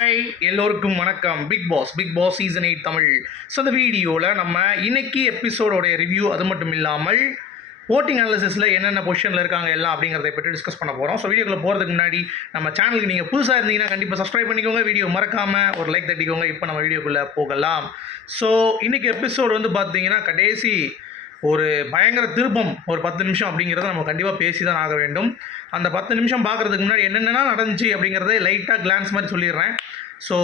Hi எல்லோருக்கும் வணக்கம். Big boss big boss season eight Tamil. So இந்த வீடியோவில் நம்ம இன்னைக்கு எபிசோடோடைய ரிவ்யூ அது மட்டும் இல்லாமல் ஓட்டிங் அனாலிசிஸில் என்னென்ன பொசிஷனில் இருக்காங்க எல்லாம் அப்படிங்கிறத பற்றி டிஸ்கஸ் பண்ண போகிறோம் ஸோ வீடியோக்குள்ளே போகிறதுக்கு முன்னாடி நம்ம சேனலுக்கு நீங்கள் புதுசாக இருந்தீங்கன்னா கண்டிப்பாக சப்ஸ்கிரைப் பண்ணிக்கோங்க. வீடியோ மறக்காமல் ஒரு லைக் தட்டிக்கோங்க. இப்போ நம்ம வீடியோக்குள்ளே போகலாம். ஸோ இன்றைக்கி எபிசோடு வந்து பார்த்தீங்கன்னா கடைசி ஒரு பயங்கர திருப்பம் ஒரு பத்து நிமிஷம் அப்படிங்கிறத நம்ம கண்டிப்பாக பேசி தான் ஆக வேண்டும். அந்த பத்து நிமிஷம் பார்க்குறதுக்கு முன்னாடி என்னென்ன நடந்துச்சு அப்படிங்கிறத லைட்டாக கிளான்ஸ் மாதிரி சொல்லிடுறேன். ஸோ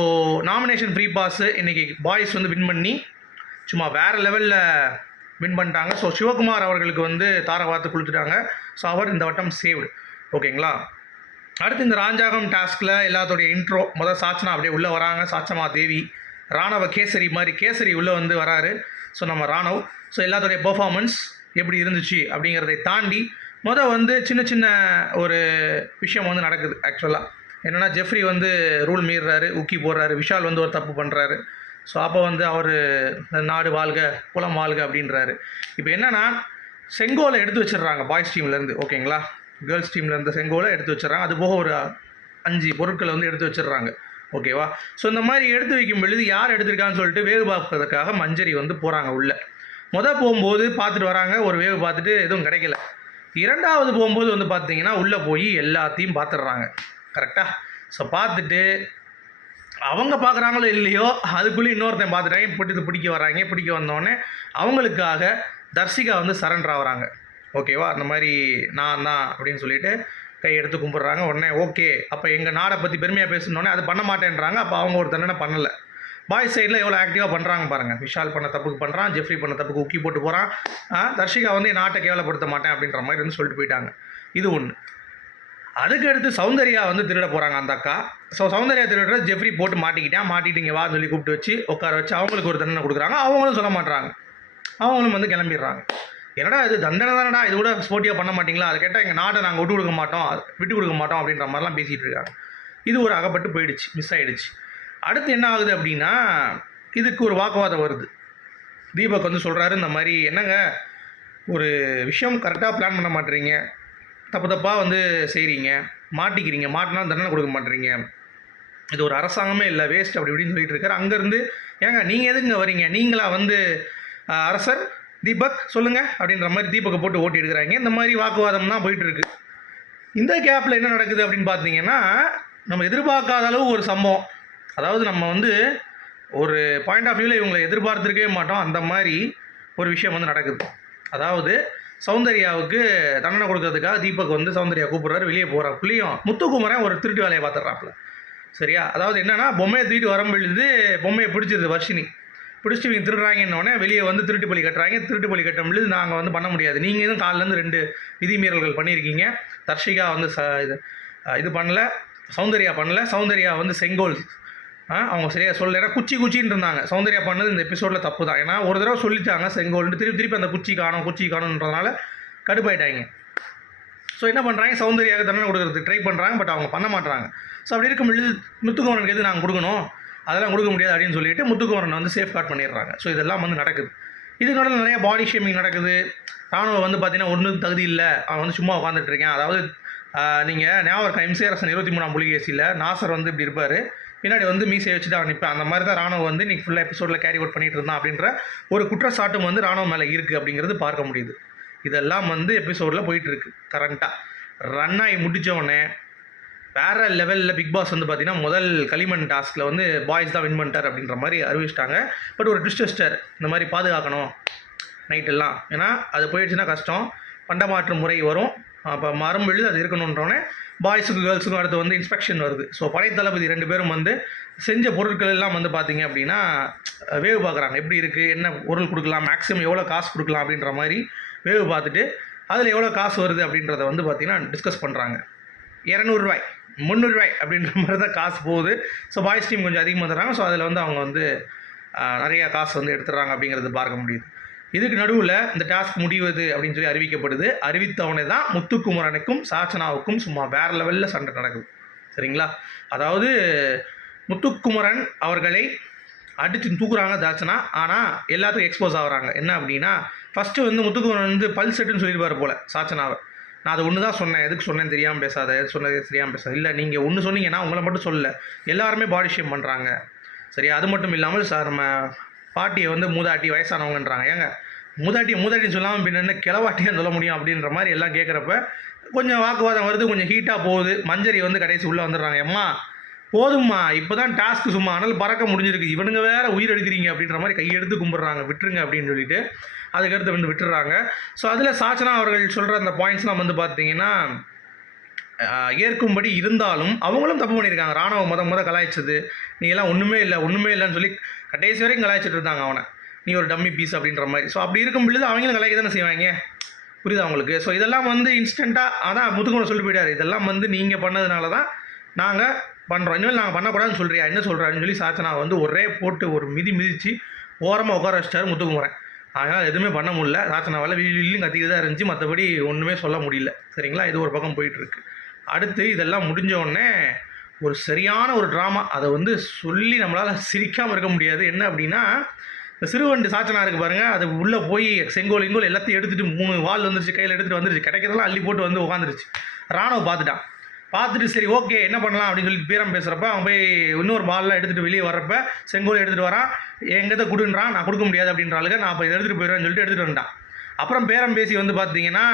நாமினேஷன் ஃப்ரீ பாஸு இன்றைக்கி பாய்ஸ் வந்து வின் பண்ணி சும்மா வேறு லெவலில் வின் பண்ணிட்டாங்க. ஸோ சிவகுமார் அவர்களுக்கு வந்து தார வார்த்து கொடுத்துட்டாங்க. ஸோ அவர் இந்த வட்டம் சேவ்டு ஓகேங்களா? அடுத்து இந்த ராஞ்சாகம் டாஸ்கில் எல்லாத்தோடைய இன்ட்ரோ முதல் சாச்சனா அப்படியே உள்ளே வராங்க. சாச்சமா தேவி. ராணவ கேசரி மாதிரி கேசரி உள்ளே வந்து வராரு. ஸோ நம்ம ராணவ். ஸோ எல்லாத்துடைய பர்ஃபார்மன்ஸ் எப்படி இருந்துச்சு அப்படிங்கிறதை தாண்டி மொதல் வந்து சின்ன சின்ன ஒரு விஷயம் வந்து நடக்குது ஆக்சுவலாக என்னென்னா ஜெஃப்ரி வந்து ரூல் மீறுறாரு உக்கி போடுறாரு விஷால் வந்து ஒரு தப்பு பண்ணுறாரு ஸோ அப்போ வந்து அவர் நாடு வாழ்க குலம் வாழ்க அப்படின்றாரு. இப்போ என்னென்னா செங்கோலை எடுத்து வச்சிடுறாங்க பாய்ஸ் டீம்லேருந்து ஓகேங்களா கேர்ள்ஸ் டீம்லேருந்து செங்கோலை எடுத்து வச்சிடுறாங்க. அது போக ஒரு அஞ்சு பொருட்களை வந்து எடுத்து வச்சிடுறாங்க. ஓகேவா? ஸோ இந்த மாதிரி எடுத்து வைக்கும் பொழுது யார் எடுத்திருக்கான்னு சொல்லிட்டு வேவு பார்ப்பதற்காக மஞ்சரி வந்து போகிறாங்க உள்ளே. மொதல் போகும்போது பார்த்துட்டு வராங்க ஒரு வேவு பார்த்துட்டு எதுவும் கிடைக்கல. இரண்டாவது போகும்போது வந்து பார்த்தீங்கன்னா உள்ளே போய் எல்லாத்தையும் பார்த்துடுறாங்க. கரெக்டாக ஸோ பார்த்துட்டு அவங்க பார்க்குறாங்களோ இல்லையோ அதுக்குள்ளே இன்னொருத்தன் பார்த்துட்டாங்க பிடித்து பிடிக்க வராங்க? பிடிக்க வந்தோடனே அவங்களுக்காக தர்சிகா வந்து சரண்டர் ஆகுறாங்க. ஓகேவா? அந்த மாதிரி நான் தான் அப்படின்னு சொல்லிட்டு கை எடுத்து கும்பிட்றாங்க. உடனே ஓகே அப்போ எங்கள் நாடை பற்றி பெருமையாக பேசணுன்னே அது பண்ண மாட்டேன்றாங்க. அப்போ அவங்க ஒரு தண்டனை பண்ணலை. பாய்ஸ் சைடில் எவ்வளோ ஆக்டிவாக பண்ணுறாங்க பாருங்கள் விஷால் பண்ண தப்புக்கு பண்ணுறான் ஜெஃப்ரி பண்ண தப்புக்கு உக்கி போட்டு போகிறான் தர்ஷிகா வந்து என் நாட்டை கேவலப்படுத்த மாட்டேன் அப்படின்ற மாதிரி வந்து சொல்லிட்டு போயிட்டாங்க. இது ஒன்று அதுக்கடுத்து சௌந்தர்யா வந்து திருட போகிறாங்க அந்த அக்கா. ஸோ சௌந்தர்யா திருடுற ஜெஃப்ரி போட்டு மாட்டிக்கிட்டேன். மாட்டிட்டு இங்கே வா சொல்லி கூப்பிட்டு வச்சு உட்கார வச்சு அவங்களுக்கு ஒரு தண்டனை கொடுக்குறாங்க. அவங்களும் சொல்ல மாட்றாங்க. அவங்களும் வந்து கிளம்பிடுறாங்க. என்னடா இது தண்டனை தானடா இது கூட ஸ்போர்ட்டியாக பண்ண மாட்டீங்களா? அது கேட்டால் எங்கள் நாட்டை நாங்கள் விட்டு கொடுக்க மாட்டோம் விட்டு கொடுக்க மாட்டோம் அப்படின்ற மாதிரிலாம் பேசிகிட்டு இருக்காங்க. இது ஒரு அகப்பட்டு போயிடுச்சு மிஸ் ஆகிடுச்சு அடுத்து என்ன ஆகுது அப்படின்னா இதுக்கு ஒரு வாக்குவாதம் வருது. தீபக் வந்து சொல்கிறாரு இந்த மாதிரி என்னங்க ஒரு விஷயம் கரெக்டாக பிளான் பண்ண மாட்டேறீங்க தப்பு தப்பாக வந்து செய்கிறீங்க மாட்டிக்கிறீங்க மாட்டினா தண்டனை கொடுக்க மாட்டேறீங்க. இது ஒரு அரசாங்கமே இல்லை வேஸ்ட் அப்படி இப்படின்னு சொல்லிட்டு இருக்காரு. அங்கேருந்து ஏங்க நீங்கள் எதுங்க வரீங்க? நீங்களா வந்து அரசர் தீபக் சொல்லுங்கள் அப்படின்ற மாதிரி தீபக்கை போட்டு ஓட்டி எடுக்கிறாங்க. இந்த மாதிரி வாக்குவாதம் தான் போயிட்டுருக்கு. இந்த கேப்பில் என்ன நடக்குது அப்படின்னு பார்த்தீங்கன்னா நம்ம எதிர்பார்க்காத அளவு ஒரு சம்பவம். அதாவது நம்ம வந்து ஒரு பாயிண்ட் ஆஃப் வியூவில் இவங்களை எதிர்பார்த்துருக்கவே மாட்டோம். அந்த மாதிரி ஒரு விஷயம் வந்து நடக்குது. அதாவது சௌந்தர்யாவுக்கு தண்டனை கொடுக்கறதுக்காக தீபக் வந்து சௌந்தர்யா கூப்பிட்றாரு வெளியே போகிறார் புள்ளியும் முத்துக்குமரன் ஒரு திருட்டு வேலையை பார்த்துட்றாப்புல. சரியா? அதாவது என்னென்னா பொம்மையை தூக்கிட்டு வரும் பொழுது பொம்மையை பிடிச்சிருது வர்ஷினி. பிடிச்சிட்டு இவங்க திருடுறாங்கன்னொடனே வெளியே வந்து திருட்டு பலி கட்டுறாங்க. திருட்டு பலி கட்டும் நாங்கள் வந்து பண்ண முடியாது. நீங்கள் இதுவும் காலிலேருந்து ரெண்டு விதிமீறல்கள் பண்ணியிருக்கீங்க தர்ஷிகா வந்து ச இது இது பண்ணல சௌந்தர்யா பண்ணல. சௌந்தர்யா வந்து செங்கோல் அவங்க சரியாக சொல்லல. ஏன்னா குச்சி குச்சின்னு இருந்தாங்க. சௌந்தர்யா பண்ணது இந்த எபிசோடில் தப்பு தான். ஏன்னா ஒரு தடவை சொல்லிட்டாங்க செங்கோல்னு. திருப்பி திருப்பி அந்த குச்சி காணும் குச்சி காணுன்றதுனால கடுப்பாயிட்டாங்க. ஸோ என்ன பண்ணுறாங்க சௌந்தர்யாவுக்கு தண்டனை கொடுக்குறது ட்ரை பண்ணுறாங்க பட் அவங்க பண்ண மாட்டாங்க ஸோ அப்படி இருக்கும் பொழுது முத்துக்குமரனுக்கு எது நாங்கள் கொடுக்கணும்? அதெல்லாம் கொடுக்க முடியாது அப்படின்னு சொல்லிட்டு முத்துக்குமரனை வந்து சேஃப் கார்ட் பண்ணிடுறாங்க. ஸோ இதெல்லாம் வந்து நடக்குது. இதுக்கு நடுவில் நிறைய பாடி ஷேமிங் நடக்குது. ராணுவம் வந்து பார்த்தீங்கன்னா ஒன்றும் தகுதி இல்லை. அவன் வந்து சும்மா உட்காந்துட்டு இருக்கேன். அதாவது நீங்கள் ஞாபகம் இருக்கா? அரசன் இருபத்தி மூணாம் புலிகேசியில் நாசர் வந்து இப்படி இருப்பார். பின்னாடி வந்து மீசை வச்சு தான் நிற்பேன் அந்த மாதிரி தான் ராணுவம் வந்து இன்னைக்கு ஃபுல்லாக எபிசோடில் கேரி அவுட் பண்ணிட்டு இருந்தான் அப்படின்ற ஒரு குற்றச்சாட்டும் வந்து ராணுவம் மேலே இருக்குது அப்படிங்கிறது பார்க்க முடியுது. இதெல்லாம் வந்து எபிசோடில் போயிட்டுருக்கு கரண்ட்டாக ரன் ஆகி முடிச்ச உடனே வேறு லெவலில் பிக் பாஸ் வந்து பார்த்தீங்கன்னா முதல் களிமண் டாஸ்கில் வந்து பாய்ஸ் தான் வின் பண்ணிட்டார் அப்படின்ற மாதிரி அறிவிச்சிட்டாங்க. பட் ஒரு ட்விஸ்டர் இந்த மாதிரி பாதுகாக்கணும் நைட்டெல்லாம் ஏன்னா அது போயிடுச்சுன்னா கஷ்டம். பண்டமாற்று முறை வரும். அப்போ மரம் எழுது அது இருக்கணுன்றோடனே பாய்ஸுக்கும் கேர்ள்ஸுக்கும் அடுத்து வந்து இன்ஸ்பெக்ஷன் வருது. ஸோ படைத்தளபதி ரெண்டு பேரும் வந்து செஞ்ச பொருட்கள் எல்லாம் வந்து பார்த்தீங்க அப்படின்னா வேவு பார்க்குறாங்க எப்படி இருக்குது என்ன பொருள் கொடுக்கலாம் மேக்ஸிமம் எவ்வளோ காசு கொடுக்கலாம் அப்படின்ற மாதிரி வேவு பார்த்துட்டு அதில் எவ்வளோ காசு வருது அப்படின்றத வந்து பார்த்திங்கன்னா டிஸ்கஸ் பண்ணுறாங்க இரநூறுவாய் முந்நூறுரூவாய் அப்படின்ற மாதிரி தான் காசு போகுது. ஸோ பாய்ஸ் டீம் கொஞ்சம் அதிகமாக தர்றாங்க. ஸோ அதில் வந்து அவங்க வந்து நிறையா காசு வந்து எடுத்துடுறாங்க அப்படிங்கிறது பார்க்க முடியுது. இதுக்கு நடுவில் இந்த டாஸ்க் முடிவது அப்படின்னு சொல்லி அறிவிக்கப்படுது. அறிவித்தவனே தான் முத்துக்குமரனுக்கும் சாச்சனாவுக்கும் சும்மா வேறு லெவலில் சண்டை நடக்குது. சரிங்களா? அதாவது முத்துக்குமரன் அவர்களை அடித்து தூக்குறாங்க தாச்சனா ஆனால் எல்லாத்துக்கும் எக்ஸ்போஸ் ஆகுறாங்க. என்ன அப்படின்னா ஃபஸ்ட்டு வந்து முத்துக்குமரன் வந்து பல் செட்டுன்னு சொல்லியிருப்பார் போல் சாச்சனாவை. நான் அது ஒன்று தான் சொன்னேன். எதுக்கு சொன்னேன் தெரியாமல் பேசாத. எது சொன்னது தெரியாமல் பேசாத. இல்லை நீங்கள் ஒன்று சொன்னீங்கன்னா உங்களை மட்டும் சொல்லல. எல்லாருமே பாடி ஷேம் பண்ணுறாங்க சரி அது மட்டும் இல்லாமல் சார் நம்ம பாட்டியை வந்து மூதாட்டி வயசானவங்கன்றாங்க. ஏங்க மூதாட்டி மூதாட்டின்னு சொல்லாமல் பின்ன என்ன கிளவாட்டின்னு சொல்ல முடியும் அப்படின்ற மாதிரி எல்லாம் கேட்குறப்ப கொஞ்சம் வாக்குவாதம் வருது கொஞ்சம் ஹீட்டாக போகுது. மஞ்சரி வந்து கடைசி உள்ளே வந்துடுறாங்க. அம்மா போதும்மா இப்போ தான் டாஸ்க்கு சும்மா ஆனால் பறக்க முடிஞ்சிருக்கு. இவனுங்க வேற உயிர் எடுக்கிறீங்க அப்படின்ற மாதிரி கையெடுத்து கும்பிட்றாங்க. விட்டுருங்க அப்படின்னு சொல்லிட்டு அதுக்கடுத்து வந்து விட்டுறாங்க. ஸோ அதில் சாச்சனா அவர்கள் சொல்கிற அந்த பாயிண்ட்ஸ்லாம் வந்து பார்த்தீங்கன்னா ஏற்கும்படி இருந்தாலும் அவங்களும் தப்பு பண்ணியிருக்காங்க. ராணுவ முத முத கலாய்ச்சது. நீ எல்லாம் ஒன்றுமே இல்லை ஒன்றுமே இல்லைன்னு சொல்லி கடைசி வரைக்கும் கலாய்ச்சிட்டு இருந்தாங்க அவனை. நீ ஒரு டம்மி பீஸ் அப்படின்ற மாதிரி. ஸோ அப்படி இருக்கும் பொழுது அவங்களும் கலாய்க்க தானே செய்வாங்க? புரியுதா அவங்களுக்கு ஸோ இதெல்லாம் வந்து இன்ஸ்டண்ட்டாக அதான் முத்துக்குமரன் சொல்லி போயிட்டார். இதெல்லாம் வந்து நீங்கள் பண்ணதுனால தான் நாங்கள் பண்ணுறோம் இனிமேல் நாங்கள் பண்ணக்கூடாதுன்னு சொல்கிறியா என்ன சொல்கிறான்னு சொல்லி சாச்சனா வந்து ஒரே போட்டு ஒரு மிதி மிதித்து ஓரமாக உட்கார வச்சிட்டாரு முத்துக்குமரன். அதனால் எதுவுமே பண்ண முடியல. சாச்சனாவால் வில்லும் கத்திக்கிட்டு தான் இருந்துச்சு. மற்றபடி ஒன்றுமே சொல்ல முடியல. சரிங்களா? இது ஒரு பக்கம் போயிட்டுருக்கு அடுத்து இதெல்லாம் முடிஞ்ச உடனே ஒரு சரியான ஒரு ட்ராமா அதை வந்து சொல்லி நம்மளால் சிரிக்காமல் இருக்க முடியாது. என்ன அப்படின்னா இந்த சிறுவண்டு சாச்சனா இருக்குது பாருங்கள் அது உள்ளே போய் செங்கோல் இங்கோல் எல்லாத்தையும் எடுத்துகிட்டு மூணு வால் வந்துருச்சு. கையில் எடுத்துகிட்டு வந்துருச்சு. கிடைக்கிறதெல்லாம் அள்ளி போட்டு வந்து உட்காந்துருச்சு ராணுவ பார்த்துட்டான். பார்த்துட்டு சரி ஓகே என்ன பண்ணலாம் அப்படின்னு சொல்லி பீரம் பேசுகிறப்ப அவன் போய் இன்னொரு பால்லாம் எடுத்துகிட்டு வெளியே வர்றப்ப செங்கோல் எடுத்துகிட்டு வரான். எங்கிட்ட கொடுன்றான் நான் கொடுக்க முடியாது அப்படின்றாளுக்கு நான் இப்போ எடுத்துகிட்டு போயிடுவேன்னு சொல்லிட்டு எடுத்துகிட்டு வந்துட்டான். அப்புறம் பேரம் பேசி வந்து பார்த்தீங்கன்னா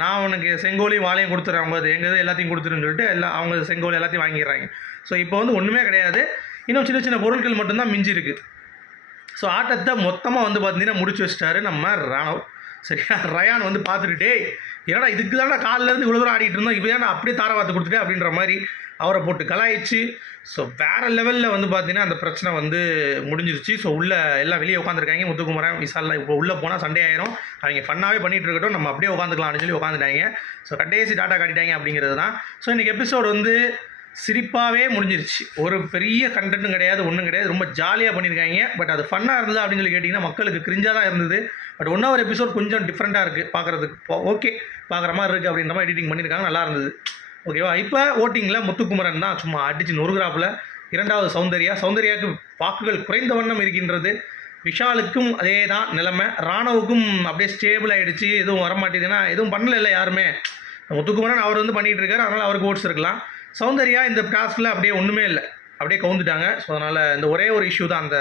நான் உனக்கு செங்கோலையும் வாழையும் கொடுத்துறேன். அவங்க அது எங்கள் எல்லாத்தையும் கொடுத்துருன்னு சொல்லிட்டு எல்லாம் அவங்க செங்கோல் எல்லாத்தையும் வாங்கிடுறாங்க. ஸோ இப்போ வந்து ஒன்றுமே கிடையாது. இன்னும் சின்ன சின்ன பொருட்கள் மட்டும்தான் மிஞ்சி இருக்குது ஸோ ஆட்டத்தை மொத்தமாக வந்து பார்த்தீங்கன்னா முடிச்சு வச்சிட்டாரு நம்ம ராணவ். சரியா? ரயான் வந்து பார்த்துட்டு டேய் என்னடா இதுக்கு தானே காலிலேருந்து இவ்வளோ தூரம் ஆடிட்டு இருந்தோம் இப்போ தான் அப்படியே தாரவாத்து கொடுத்துட்டே அப்படின்ற மாதிரி அவரை போட்டு கலாய்ச்சி. ஸோ வேறு லெவலில் வந்து பார்த்தீங்கன்னா அந்த பிரச்சனை வந்து முடிஞ்சிருச்சு. ஸோ உள்ளே எல்லாம் வெளியே உட்காந்துருக்காங்க முத்துக்குமரன் விசால்லாம் இப்போ உள்ளே போனால் சண்டே ஆயிரும். அவங்க ஃபன்னாகவே பண்ணிகிட்டு இருக்கட்டும். நம்ம அப்படியே உட்காந்துக்கலாம்னு சொல்லி உட்காந்துட்டாங்க ஸோ கடைசி டாட்டா காட்டிட்டாங்க அப்படிங்கிறது தான். ஸோ இன்றைக்கி எபிசோடு வந்து சிரிப்பாகவே முடிஞ்சிருச்சு. ஒரு பெரிய கண்டென்ட்டும் கிடையாது ஒன்றும் கிடையாது. ரொம்ப ஜாலியாக பண்ணியிருக்காங்க. பட் அது ஃபன்னாக இருந்தது அப்படின்னு சொல்லி கேட்டிங்கன்னா மக்களுக்கு கிரிஞ்சாக தான் இருந்தது. பட் ஒன் ஹவர் எபிசோட் கொஞ்சம் டிஃப்ரெண்ட்டாக இருக்குது பார்க்குறதுக்கு ஓகே பார்க்குற மாதிரி இருக்குது அப்படின்ற மாதிரி எடிட்டிங் பண்ணியிருக்காங்க நல்லா இருந்தது. ஓகேவா இப்போ ஓட்டிங்கில் முத்துக்குமரன் தான் சும்மா அடிச்சு நொறுகிறாப்பில் இரண்டாவது சௌந்தர்யா. சௌந்தர்யாவுக்கு வாக்குகள் குறைந்த வண்ணம் இருக்கின்றது. விஷாலுக்கும் அதே தான் நிலைமை. ராணவுக்கும் அப்படியே ஸ்டேபிள் ஆகிடுச்சு எதுவும் வரமாட்டேதுன்னா எதுவும் பண்ணல இல்லை யாருமே. முத்துக்குமரன் அவர் வந்து பண்ணிகிட்டு இருக்காரு. அதனால் அவருக்கு ஓட்ஸ் இருக்கலாம். சௌந்தர்யா இந்த டாஸ்கில் அப்படியே ஒன்றுமே இல்லை. அப்படியே கவுந்துட்டாங்க. ஸோ அதனால் இந்த ஒரே ஒரு இஷ்யூ தான் அந்த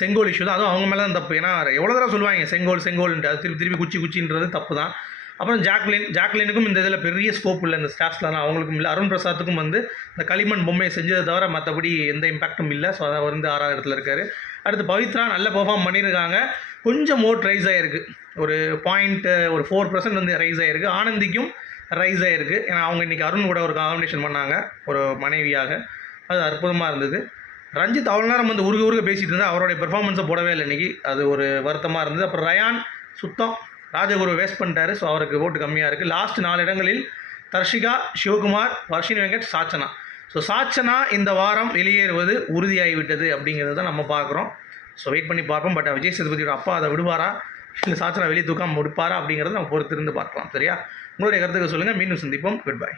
செங்கோல் இஷ்யூ தான். அதுவும் அவங்க மேலே தான் தப்பு. ஏன்னா எவ்வளோ தடவை சொல்லுவாங்க செங்கோல் செங்கோல்ன்ட்டு. அது திருப்பி திருப்பி குச்சி குச்சின்றது தப்பு தான். அப்புறம் ஜாக்லின் ஜாக்லினுக்கும் இந்த இதில் பெரிய ஸ்கோப் இல்லை. இந்த ஸ்டாஃப்ஸ்லாம் அவங்களுக்கும் இல்லை. அருண் பிரசாத்துக்கும் வந்து இந்த களிமண் பொம்மையை செஞ்சதை தவிர மற்றபடி எந்த இம்பாக்டும் இல்லை. ஸோ அதை வந்து ஆறாவது இடத்துல இருக்கார். அடுத்து பவித்ரா நல்ல பெர்ஃபார்ம் பண்ணியிருக்காங்க. கொஞ்சம் மோட் ரைஸ் ஆகிருக்கு ஒரு பாயிண்ட் ஒரு ஃபோர் பர்சன்ட் வந்து ரைஸ் ஆகிருக்கு ஆனந்திக்கும் ரைஸ் ஆகிருக்கு ஏன்னா அவங்க இன்றைக்கி அருண் கூட ஒரு காம்பினேஷன் பண்ணாங்க. ஒரு மனைவியாக. அது அற்புதமாக இருந்தது. ரஞ்சித் அவ்வளோ நேரம் வந்து உருக உருக பேசிகிட்டு இருந்தால் அவருடைய பெர்ஃபார்மன்ஸை போடவே இல்லை இன்றைக்கி அது ஒரு வருத்தமாக இருந்தது. அப்புறம் ரயான் சுத்தம். ராஜகுரு வேஸ்ட் பண்ணிட்டாரு. ஸோ அவருக்கு ஓட்டு கம்மியாக இருக்குது லாஸ்ட் நாலு இடங்களில் தர்ஷிகா சிவகுமார் வர்ஷினி வெங்கட் சாச்சனா. ஸோ சாச்சனா இந்த வாரம் வெளியேறுவது உறுதியாகிவிட்டது அப்படிங்கிறத தான் நம்ம பார்க்குறோம். ஸோ வெயிட் பண்ணி பார்ப்போம். பட் விஜய் சேதுபதியோட அப்பா அதை விடுவாரா? இல்லை சாச்சனா வெளியே தூக்காமல் முடிப்பாரா அப்படிங்கிறத நம்ம பொறுத்திருந்து பார்க்கலாம். சரியா? உங்களுடைய கருத்துக்கள் சொல்லுங்கள் மீண்டும் சந்திப்போம். Good bye